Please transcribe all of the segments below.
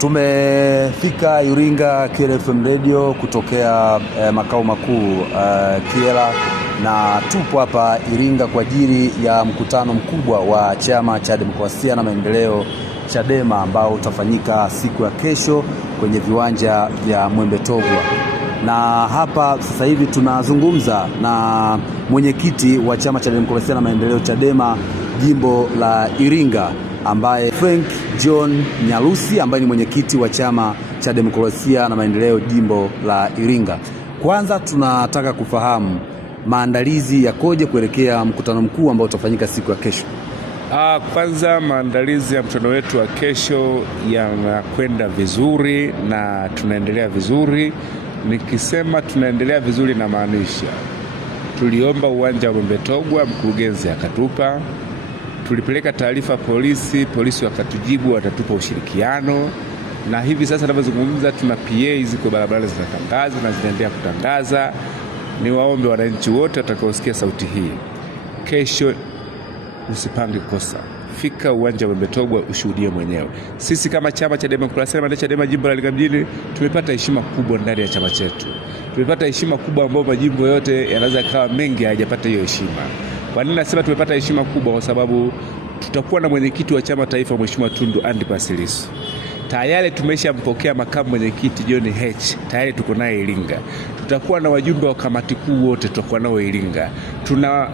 Tumefika Iringa KLFM Radio kutokea makao makuu Kyela, na tupo hapa Iringa kwa ajili ya mkutano mkubwa wa Chama cha Demokrasia na Maendeleo Chadema ambao utafanyika siku ya kesho kwenye viwanja vya Mwembe Togwa. Na hapa sasa hivi tunazungumza na mwenyekiti wa Chama cha Demokrasia na Maendeleo Chadema jimbo la Iringa, ambaye Frank John Nyalusi, ambaye ni mwenyekiti wa Chama cha Demokrasia na Maendeleo jimbo la Iringa. Kwanza tunataka kufahamu maandalizi yakoje kuelekea mkutano mkuu ambao utafanyika siku ya kesho. Kwanza maandalizi ya mkutano wetu wa kesho yanakwenda vizuri na tunaendelea vizuri. Nikisema tunaendelea vizuri na maanisha tuliomba uwanja wa Mwembe Togwa, mkurugenzi akatupa. Tulipeleka taarifa polisi wakatujibu watatupa ushirikiano, na hivi sasa ninavyozungumza tuna PA ziko barabara zinatangaza na zinaendelea kutangaza. Niwaombe wananchi wote watakaosikia sauti hii, kesho usipange kosa, fika uwanja wa Mwembe Togwa ushuhudie mwenyewe. Sisi kama Chama cha Demokrasia na Maendeleo Chadema jimbo la Iringa mjini tumepata heshima kubwa ndani ya chama chetu. Tumepata heshima kubwa ambayo majimbo yote yanaweza kawa mengi hayajapata hiyo heshima. Kwa nini nasema tumepata heshima kubwa? Kwa sababu tutakuwa na mwenyekiti wa chama taifa Mheshimiwa Tundu Antipas Lissu. Tayari tumeshampokea makamu mwenyekiti John Heche, tayari tuko naye Iringa. Tutakuwa na wajumbe wa kamati kuu wote tutakuwa nao Iringa. Tuna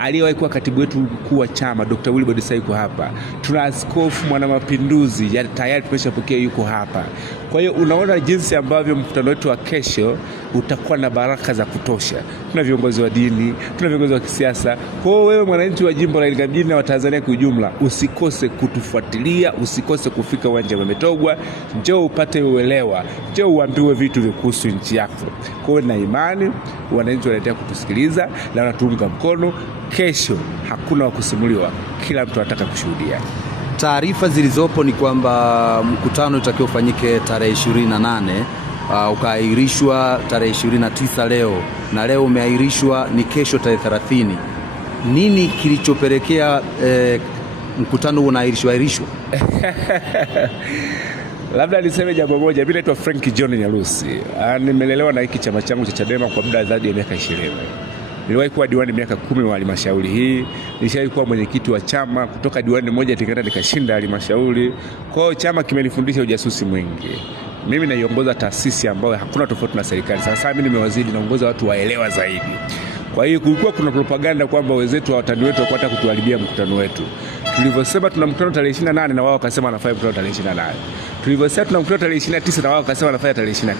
aliyewahi kuwa katibu wetu mkuu wa chama Dr. Wilbrod Saiko hapa. Tuna askofu mwanamapinduzi tayari tumeshapokea yuko hapa. Kwa hiyo unaona jinsi ambavyo mkutano wetu wa kesho utakuwa na baraka za kutosha. Tuna viongozi wa dini, tuna viongozi wa kisiasa. Kwa hiyo wewe mwananchi wa jimbo la Iringa mjini na wa Tanzania kwa ujumla, usikose kutufuatilia, usikose kufika uwanja wa Mwembe Togwa. Njoo upate uelewa, njoo uambiwe vitu vikuhusu nchi yako. Kwa hiyo na imani wananchi wanaendelea kutusikiliza na wanatuunga mkono. Kesho hakuna wa kusimuliwa, kila mtu anataka kushuhudia. Taarifa zilizopo ni kwamba mkutano utakiwa ufanyike tarehe 28, ukaahirishwa tarehe 29 leo, na leo umeahirishwa ni kesho tarehe 30. Nini kilichopelekea mkutano unaahirishwa? Labda niseme jambo moja. Mimi naitwa Frank John Nyalusi. Nimelelewa na hiki chama changu cha Chadema kwa muda zaidi ya miaka 20. Niliwahi kuwa diwani miaka 10 wa halmashauri hii. Nilishawahi kuwa mwenyekiti wa chama kutoka diwani moja tikata nikashinda halmashauri. Kwa hiyo chama kimenifundisha ujasusi mwingi. Mimi naiongoza taasisi ambayo hakuna tofauti na serikali. Sasa mimi nimewazidi naongoza watu waelewa zaidi. Kwa hiyo kulikuwa kuna propaganda kwamba wenzetu wa watani wetu wakataka kutuharibia mkutano wetu. Tulivyosema tuna mkutano tarehe 28 na wao wakasema wanafanya mkutano tarehe 28. Tulivyosema tuna mkutano tarehe 29 na wao wakasema wanafanya tarehe 29.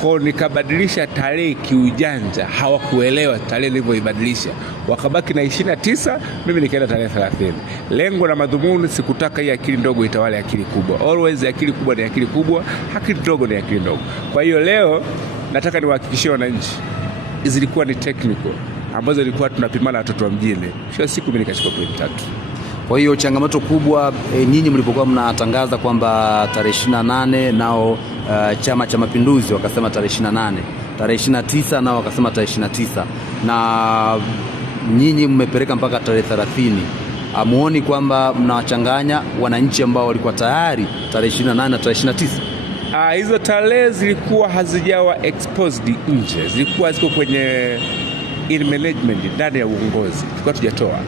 Kwa hiyo nikabadilisha tarehe kiujanja, hawakuelewa tarehe nilivyoibadilisha. Wakabaki na 29, mimi nikaenda tarehe 30. Lengo na madhumuni sikutaka hii akili ndogo itawale akili kubwa. Always akili kubwa ni akili kubwa, akili ndogo ni akili ndogo. Kwa hiyo leo nataka niwahakikishie wananchi zilikuwa ni technical ambazo ilikuwa tunapimana watoto wa mjini. Kwa siku mimi nikachukua point 3. Kwa hiyo changamoto kubwa nyinyi mlipokuwa mnatangaza kwamba tarehe 28 nao Chama cha Mapinduzi wakasema tarehe 28, tarehe 29 nao wakasema tarehe 29, na nyinyi mmepeleka mpaka tarehe 30. Amuoni kwamba mnawachanganya wananchi ambao walikuwa tayari tarehe 28 na tarehe 29? Hizo tarehe zilikuwa hazijawa exposed nje, zilikuwa ziko kwenye in management ndani ya uongozi, tulikuwa tujatoa.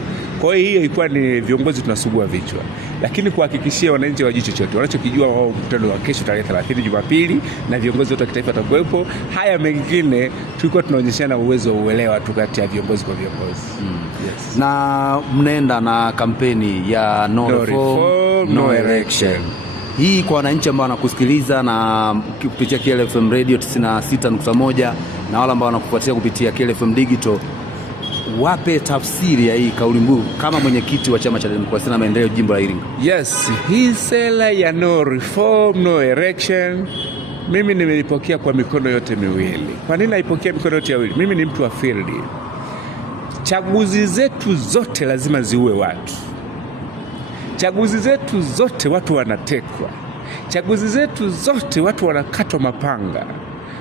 Kwa hiyo ilikuwa ni viongozi tunasugua vichwa, lakini kuhakikishia wananchi wa jicho chochote wanachokijua wao mkutano wa kesho tarehe 30 Jumapili, na viongozi wote wa kitaifa watakuwepo. Haya mengine tulikuwa tunaonyeshana uwezo wa uelewa tu kati ya viongozi kwa viongozi. Yes. Na mnaenda na kampeni ya no reform, no election. Hii kwa wananchi ambao wanakusikiliza na kupitia KLFM Radio 96.1 na wale ambao wanakufuatia kupitia KLFM Digital, wape tafsiri ya hii kauli mbiu kama mwenyekiti wa Chama cha Demokrasia na Maendeleo jimbo la Iringa. Yes, hii sera ya no reform, no election mimi nimeipokea kwa mikono yote miwili. Kwa nini naipokea mikono yote miwili? Mimi ni mtu wa field. Chaguzi zetu zote lazima ziue watu. Chaguzi zetu zote watu wanatekwa. Chaguzi zetu zote watu wanakatwa mapanga.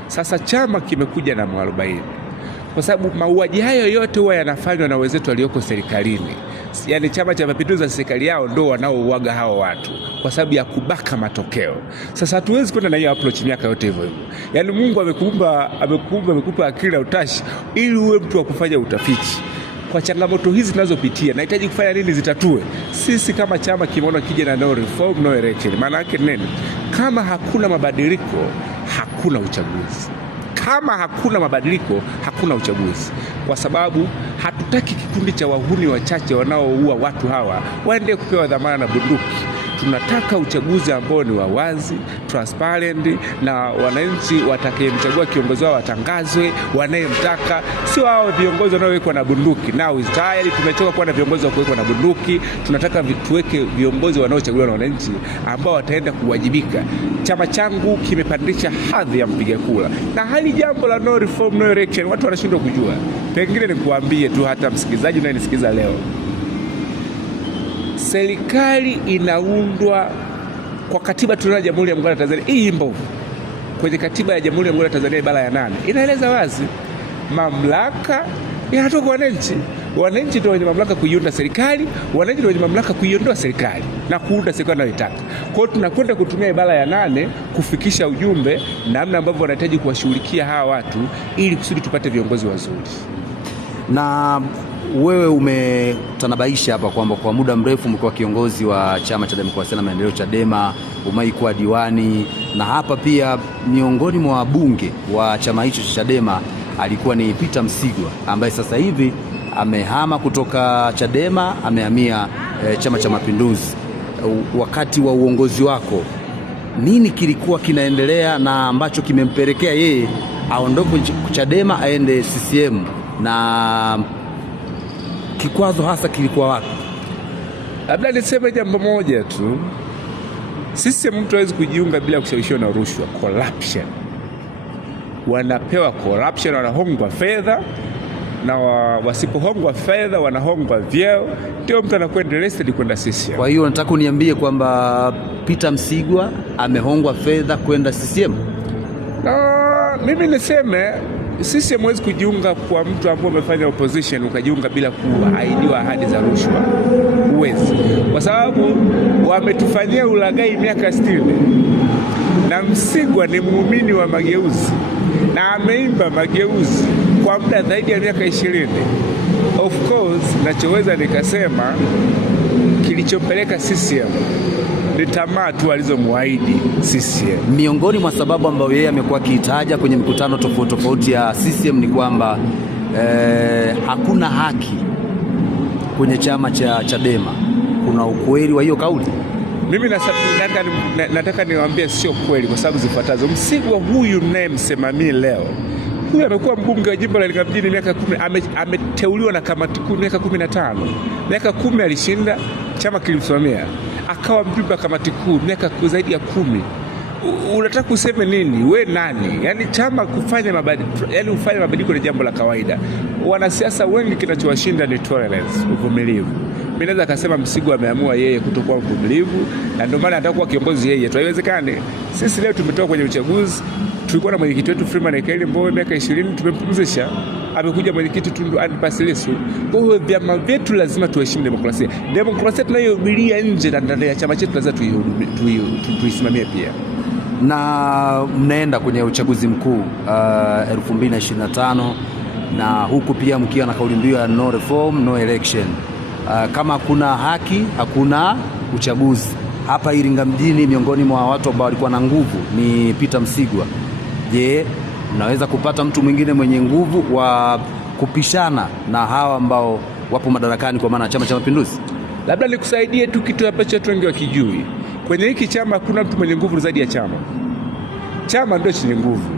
Sasa chama kimekuja na 40. Kwa sababu mauaji hayo yote huwa yanafanywa na wenzetu walioko serikalini. yani Chama cha Mapinduzi na serikali yao ndio wanaouaga hao watu kwa sababu ya kubaka matokeo. Sasa hatuwezi kwenda na hiyo approach miaka yote hivyo. Yani Mungu amekupa akili na utashi ili uwe mtu wa kufanya utafiti. Kwa changamoto hizi tunazopitia, nahitaji kufanya nini zitatue? Sisi kama chama kimeona kija na no reform no election. Maana yake nini? Kama hakuna mabadiliko, hakuna uchaguzi. Kama hakuna mabadiliko, hakuna uchaguzi. Kwa sababu hatutaki kikundi cha wahuni wachache wanaoua watu hawa waende kupewa dhamana na bunduki. Tunataka uchaguzi ambao ni wa wazi, transparent, na wananchi watakayemchagua kiongozi wao watangazwe wanayemtaka, sio hao viongozi wanaowekwa na bunduki. Now is tired, tumechoka kuwa na viongozi wa kuwekwa na bunduki. Tunataka tuweke viongozi wanaochaguliwa na wananchi ambao wataenda kuwajibika. Chama changu kimepandisha hadhi ya mpiga kura, na hali jambo la no reform no election watu wanashindwa kujua. Pengine nikuambie tu, hata msikilizaji unayenisikiliza leo, serikali inaundwa kwa katiba tunayo ya Jamhuri ya Muungano wa Tanzania. Hii mbovu kwenye katiba ya Jamhuri ya Muungano wa Tanzania ibara ya 8 inaeleza wazi mamlaka yanatoka kwa wananchi. Wananchi ndio wenye mamlaka kuiunda serikali, wananchi ndio wenye mamlaka kuiondoa serikali na kuunda serikali wanayotaka. Kwa hiyo tunakwenda kutumia ibara ya 8 kufikisha ujumbe namna ambavyo wanahitaji kuwashughulikia hawa watu ili kusudi tupate viongozi wazuri. Na wewe umetanabaisha hapa kwamba kwa muda mrefu umekuwa kiongozi wa Chama cha Demokrasia na Maendeleo Chadema, umeikuwa diwani, na hapa pia miongoni mwa wabunge wa chama hicho cha Chadema alikuwa ni Peter Msigwa ambaye sasa hivi amehama kutoka Chadema amehamia Chama cha Mapinduzi. Wakati wa uongozi wako nini kilikuwa kinaendelea na ambacho kimempelekea yeye aondoke Chadema aende CCM, na kikwazo hasa kilikuwa wapi? Labda niseme jambo moja tu, sisi mtu hawezi kujiunga bila kushawishiwa na rushwa, corruption. Wanapewa corruption, wanahongwa fedha, na wasipohongwa fedha wanahongwa vyeo, ndio mtu anakwenda arrested kwenda CCM. Kwa hiyo nataka uniambie kwamba Peter Msigwa amehongwa fedha kwenda CCM? Mimi niseme CCM hawezi kujiunga kwa mtu ambaye amefanya opposition ukajiunga bila kuahidiwa ahadi za rushwa. Huwezi. Kwa sababu wametufanyia ulaghai miaka 60. Na Msigwa ni muumini wa mageuzi na ameimba mageuzi kwa muda zaidi ya miaka 20. Of course, nachoweza nikasema kilichopeleka CCM ni tamaa tu alizomuahidi CCM. Miongoni mwa sababu ambayo yeye amekuwa akitaja kwenye mikutano tofauti ya CCM ni kwamba hakuna haki kwenye chama cha Chadema. Kuna ukweli wa hiyo kauli? Mimi nataka niwaambie sio kweli kwa sababu zifuatazo. Msigwa huyu mnayemsemamia leo, huyu amekuwa mbunge wa jimbo la Iringa mjini miaka 10, ameteuliwa na kamati kuu miaka 15. Miaka 10 alishinda, chama kilimsimamia, akawa mjumbe wa kamati kuu miaka zaidi ya 10. Unataka kuseme nini? We nani? Yaani chama kufanya mabadiliko ni jambo la kawaida. Wanasiasa wengi kinachowashinda ni tolerance, uvumilivu. Mimi naweza kusema Msigwa ameamua yeye kutokuwa mvumilivu, na ndio maana anataka kuwa kiongozi yeye. Haiwezekani. Sisi leo tumetoka kwenye uchaguzi, tulikuwa na mwenyekiti wetu Freeman Ekaeli Mbowe miaka 20, tumempumzisha. Amekuja mwenyekiti Tundu Antipas Lissu. Kwa hiyo vyama vyetu lazima tuheshimu demokrasia. Demokrasia tunayohubiria nje na ndani ya chama chetu lazima tuisimamie pia. Na mnaenda kwenye uchaguzi mkuu 2025, na huku pia mkiwa na kauli mbiu ya no reform no election. Kama hakuna haki hakuna uchaguzi. Hapa Iringa mjini miongoni mwa watu ambao walikuwa na nguvu ni Peter Msigwa. Je, mnaweza kupata mtu mwingine mwenye nguvu wa kupishana na hawa ambao wapo madarakani kwa maana Chama cha Mapinduzi? Labda nikusaidie tu kitu ambacho watu wengi wakijui. Kwenye hiki chama hakuna mtu mwenye nguvu zaidi ya chama. Chama ndio chenye nguvu.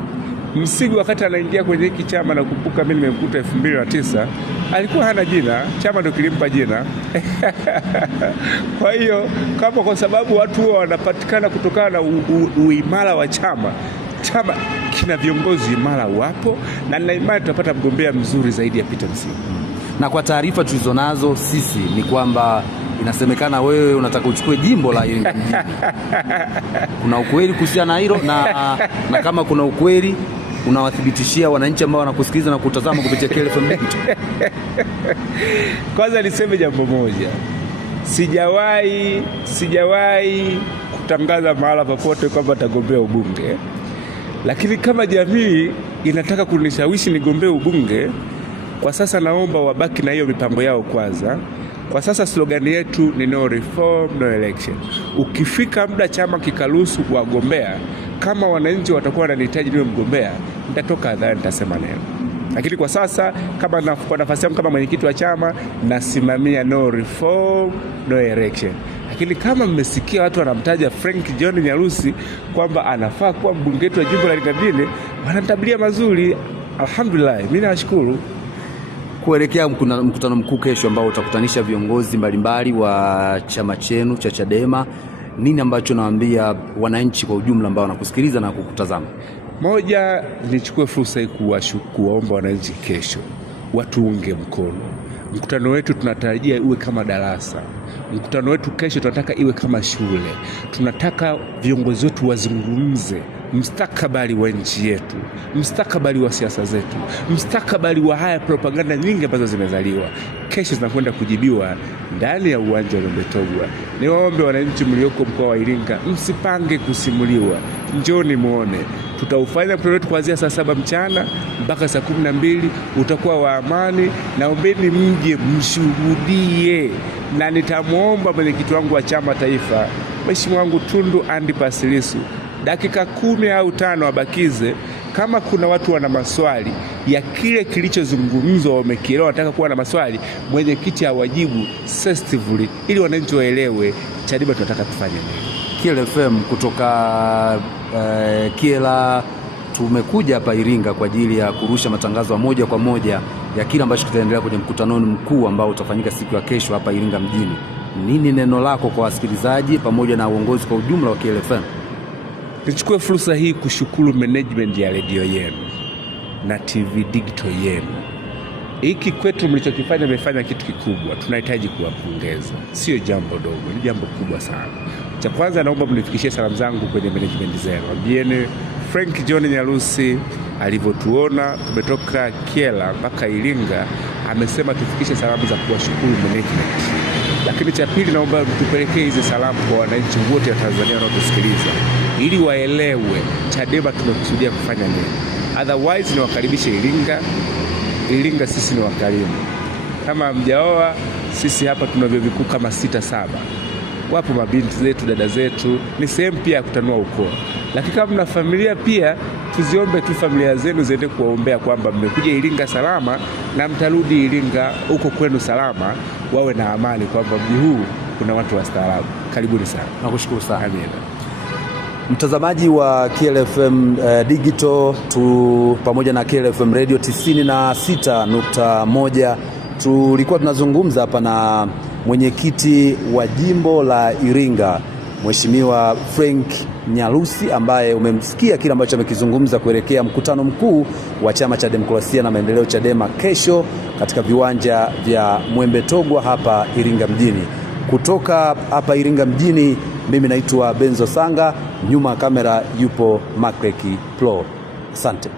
Msigwa wakati anaingia kwenye hiki chama, na kukumbuka mimi nimemkuta 2009, alikuwa hana jina, chama ndio kilimpa jina. Kwa hiyo kama kwa sababu watu huwa wanapatikana kutokana na uimara wa chama kina viongozi imara wapo, na nina imani tutapata mgombea mzuri zaidi ya Peter Msigwa. Na kwa taarifa tulizonazo sisi ni kwamba inasemekana wewe unataka uchukue jimbo la Iringa mjini. Kuna ukweli kuhusiana na hilo? Na kama kuna ukweli, unawathibitishia wananchi ambao wanakusikiliza na kutazama kupitia KLFM Digital? Kwanza niseme jambo moja, sijawahi kutangaza mahala popote kwamba nitagombea ubunge, lakini kama jamii inataka kunishawishi nigombee ubunge, kwa sasa naomba wabaki na hiyo mipango yao kwanza. Kwa sasa slogan yetu ni no reform, no election. Ukifika muda chama kikaruhusu wagombea, kama wananchi watakuwa wananihitaji niwe mgombea, nitatoka hadharani nitasema neno. Lakini kwa sasa kama kwa nafasi yangu kama mwenyekiti wa chama nasimamia no reform, no election. Lakini kama mmesikia watu wanamtaja Frank John Nyalusi kwamba anafaa kuwa mbunge wetu wa jimbo la Iringa mjini, wananitabiria mazuri. Alhamdulillah, mimi nashukuru. Kuelekea mkutano mkuu kesho ambao utakutanisha viongozi mbalimbali wa chama chenu cha Chadema, nini ambacho nawaambia wananchi kwa ujumla ambao wanakusikiliza na kukutazama? Moja, nichukue fursa hii kuwaomba wananchi kesho watuunge mkono. Mkutano wetu tunatarajia uwe kama darasa. Mkutano wetu kesho tunataka iwe kama shule. Tunataka viongozi wetu wazungumze mustakabali wa nchi yetu, mustakabali wa siasa zetu, mustakabali wa haya propaganda nyingi ambazo zimezaliwa. Kesho zinakwenda kujibiwa ndani ya uwanja wa Mwembe Togwa. Niwaombe wananchi mlioko mkoa wa Iringa, msipange kusimuliwa, njoni muone. Tutaufanya mkutano wetu kuanzia saa 7 mchana mpaka saa 12, utakuwa wa amani. Naombeni mje mshuhudie, na nitamwomba mwenyekiti wangu wa chama taifa, Mheshimiwa wangu Tundu Antipas Lissu, dakika 10 au 5 abakize. Kama kuna watu wana maswali ya kile kilichozungumzwa wamekielewa, wanataka kuwa na maswali, mwenyekiti awajibu sensitively ili wananchi waelewe Chadema tunataka tufanye nini. KLFM kutoka Kiela tumekuja hapa Iringa kwa ajili ya kurusha matangazo ya moja kwa moja ya kile ambacho kitaendelea kwenye mkutano mkuu ambao utafanyika siku ya kesho hapa Iringa mjini. Nini neno lako kwa wasikilizaji pamoja na uongozi kwa ujumla wa KLFM? Nichukue fursa hii kushukuru management ya radio yenu na TV digital yenu. Hiki kwetu mlichokifanya, mmefanya kitu kikubwa, tunahitaji kuwapongeza. Sio jambo dogo, ni jambo kubwa sana. Cha kwanza, naomba mnifikishie salamu zangu kwenye management zenu. Ambieni Frank John Nyalusi alivyotuona tumetoka Kiela mpaka Iringa, amesema tufikishe salamu za kuwashukuru management. Lakini cha pili, naomba tupelekee hizi salamu kwa wananchi wote wa Tanzania wanaotusikiliza, ili waelewe Chadema tumekusudia kufanya nini. Otherwise niwakaribishe Iringa sisi ni wakarimu. Kama mjaoa, sisi hapa tuna vyuo vikuu kama 6-7. Wapo mabinti zetu, dada zetu, ni sehemu pia ya kutanua ukoo. Lakini kama mna familia pia, tuziombe tu familia zenu ziende kuwaombea kwamba mmekuja Iringa salama na mtarudi Iringa huko kwenu salama, wawe na amani kwamba mji huu kuna watu wastaarabu. Karibuni sana. Nakushukuru sana. Amina. Mtazamaji wa KLFM Digital pamoja na KLFM Radio 96.1, tulikuwa tunazungumza hapa na mwenyekiti wa jimbo la Iringa, Mheshimiwa Frank Nyalusi, ambaye umemsikia kile ambacho amekizungumza kuelekea mkutano mkuu wa Chama cha Demokrasia na Maendeleo Chadema kesho katika viwanja vya Mwembe Togwa hapa Iringa mjini. Kutoka hapa Iringa mjini, mimi naitwa Benzo Sanga, nyuma kamera yupo Makreki Pro. Asante.